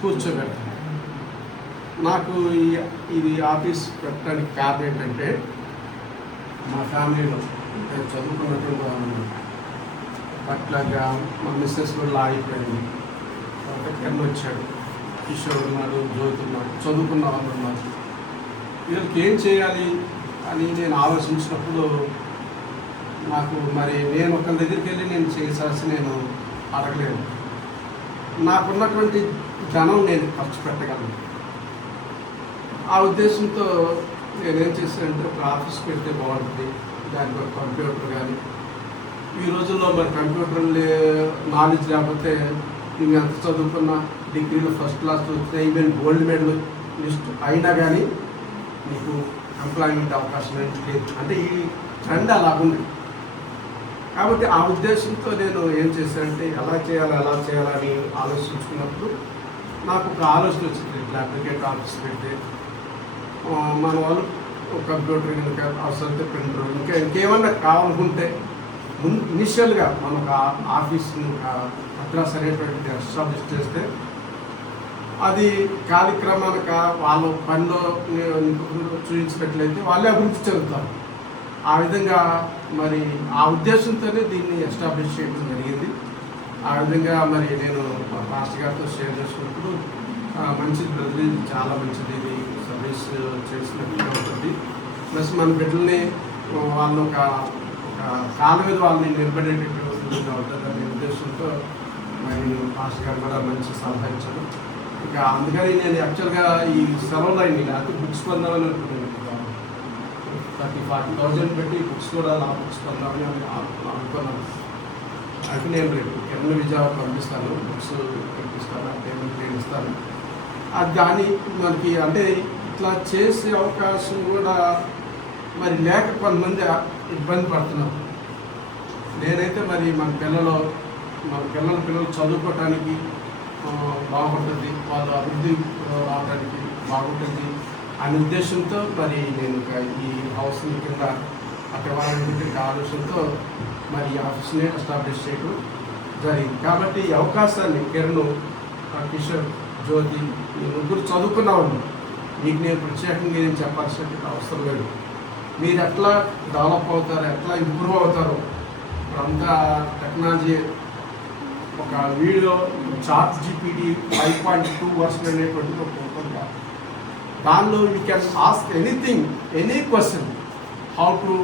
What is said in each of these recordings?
కూర్చోబెడతాను. నాకు ఇది ఆఫీస్ పెట్టడానికి కారణం ఏంటంటే మా ఫ్యామిలీలో నేను చదువుకున్నటువంటి వాళ్ళు అట్లాగా మా మిస్సెస్ కూడా ఆగిపోయింది. తర్వాత కింద వచ్చాడు, కిషోర్ ఉన్నాడు, జ్యోతి ఉన్నాడు, చదువుకున్న వాళ్ళు ఉన్నారు. వీళ్ళకి ఏం చేయాలి అని నేను ఆలోచించినప్పుడు నాకు మరి నేను ఒకరి దగ్గరికి వెళ్ళి నేను చేసాల్సి నేను అడగలేను. నాకున్నటువంటి ధనం నేను ఖర్చు పెట్టగలను. ఆ ఉద్దేశంతో నేనేం చేశానంటే ఒక ఆఫీస్ పెడితే బాగుంటుంది, దానికి ఒక కంప్యూటర్ కానీ. ఈ రోజుల్లో మరి కంప్యూటర్ నాలెడ్జ్ లేకపోతే నువ్వు ఎంత చదువుకున్నా, డిగ్రీలో ఫస్ట్ క్లాస్ వచ్చినా, ఈవెన్ గోల్డ్ మెడల్ లిస్ట్ అయినా కానీ నీకు ఎంప్లాయ్మెంట్ అవకాశం లేదు. అంటే ఈ ట్రెండ్ అలాగుంది. కాబట్టి ఆ ఉద్దేశంతో నేను ఏం చేశానంటే ఎలా చేయాలని ఆలోచించుకున్నప్పుడు నాకు ఒక ఆలోచన వచ్చింది. ఇట్లా క్రికెట్ ఆఫీస్ పెడితే మన వాళ్ళు కంప్యూటర్ కనుక అవసరమైతే ప్రింటర్ ఇంకేమన్నా కావాలనుకుంటే ఇనిషియల్గా మనం ఒక ఆఫీస్ని అడ్రస్ అనేటువంటిది ఎస్టాబ్లిష్ చేస్తే అది కార్యక్రమానికి వాళ్ళ పనిలో చూపించినట్లయితే వాళ్ళే అభివృద్ధి చెందుతారు. ఆ విధంగా మరి ఆ ఉద్దేశంతోనే దీన్ని ఎస్టాబ్లిష్ చేయడం జరిగింది. ఆ విధంగా మరి నేను మా మాస్టర్ గారితో షేర్ చేసుకున్నప్పుడు మంచిది బ్రదర్, ఇది చాలా మంచిది, ఇది సర్వీస్ చేసినట్టుగా ఉంటుంది. ప్లస్ మన బిడ్డల్ని వాళ్ళు ఒక కాళ్ళ మీద వాళ్ళని నిలబడేటట్టు ఉంటుంది అనే ఉద్దేశంతో మరి మాస్టర్ గారు కూడా మంచి సలహా ఇచ్చారు. ఇంకా అందుకని నేను యాక్చువల్గా ఈ సెలవులు అయింది లేకపోతే బుక్స్ పొందామని అనుకున్నాను. 30,000-40,000 పెట్టి బుక్స్ కూడా బుక్స్ పొందామని అనుకున్నాను. అయితే నేను రేపు కిరణ్ విజయవాడ పంపిస్తాను, బుక్స్ పంపిస్తాను, పేమెంట్ నేను ఇస్తాను. అది దాని మనకి అంటే ఇట్లా చేసే అవకాశం కూడా మరి లేక కొంతమంది ఇబ్బంది పడుతున్నారు. నేనైతే మరి మన పిల్లలు చదువుకోవటానికి బాగుంటుంది, వాళ్ళు అభివృద్ధి రావడానికి బాగుంటుంది అనే ఉద్దేశంతో మరి నేను ఈ హౌస్ని కింద అట్టవాలనే ఆలోచనతో మరి ఈ ఆఫీస్ని ఎస్టాబ్లిష్ చేయడం జరిగింది. కాబట్టి ఈ అవకాశాన్ని కిరణ్, కిషోర్, జ్యోతి ఈ ముగ్గురు చదువుకున్నామండి. మీకు నేను ప్రత్యేకంగా ఏం చెప్పాల్సిన అవసరం లేదు. మీరు ఎట్లా డెవలప్ అవుతారో, ఎట్లా ఇంప్రూవ్ అవుతారో, ఇప్పుడంతా టెక్నాలజీ ఒక వీడియో ChatGPT 5.2 వర్షన్ అనేటువంటిది ఒక ఉంటుంది. దానిలో you can ask anything, any question, how to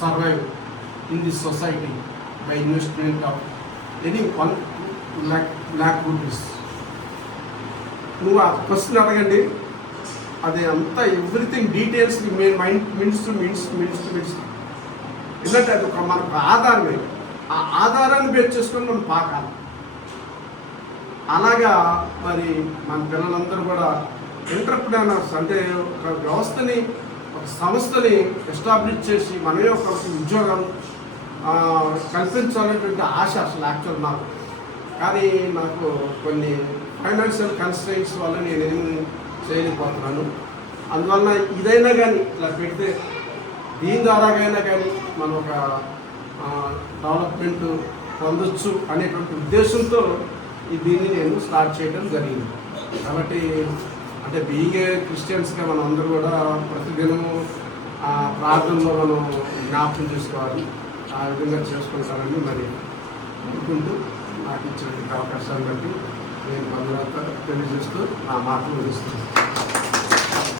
survive in this society by investment of any 1 lakh rupees. నువ్వు ఆ క్వశ్చన్ అడగండి, అది అంతా everything details minutes two minutes ఎందుకంటే అది ఒక మనకు ఆధారమే. ఆ ఆధారాన్ని బేస్ చేసుకొని మనం పాకాలి. అలాగా మరి మన పిల్లలందరూ కూడా ఎంటర్ప్రెన్యూర్స్ అంటే ఒక వ్యవస్థని, ఒక సంస్థని ఎస్టాబ్లిష్ చేసి మనమే ఒక ఉద్యోగం కల్పించాలనేటువంటి ఆశ అసలు యాక్చువల్ నాకు. కానీ నాకు కొన్ని ఫైనాన్షియల్ కన్స్ట్రెయింట్స్ వల్ల నేనేమి చేయలేకపోతున్నాను. అందువల్ల ఇదైనా కానీ ఇట్లా పెడితే దీని ద్వారాగైనా కానీ మనం ఒక డెవలప్మెంట్ పొందొచ్చు అనేటువంటి ఉద్దేశంతో దీన్ని నేను స్టార్ట్ చేయడం జరిగింది. కాబట్టి అంటే బీయింగ్ ఏ క్రిస్టియన్స్గా మనం అందరూ కూడా ప్రతిదినము ప్రార్థనలో మనం జ్ఞాపకం చేసుకోవాలి. ఆ విధంగా చేసుకుంటానని మరి అనుకుంటూ నాకు ఇచ్చినటువంటి అవకాశాన్ని బట్టి నేను తెలియజేస్తూ నా మాటలు ముగిస్తున్నాను.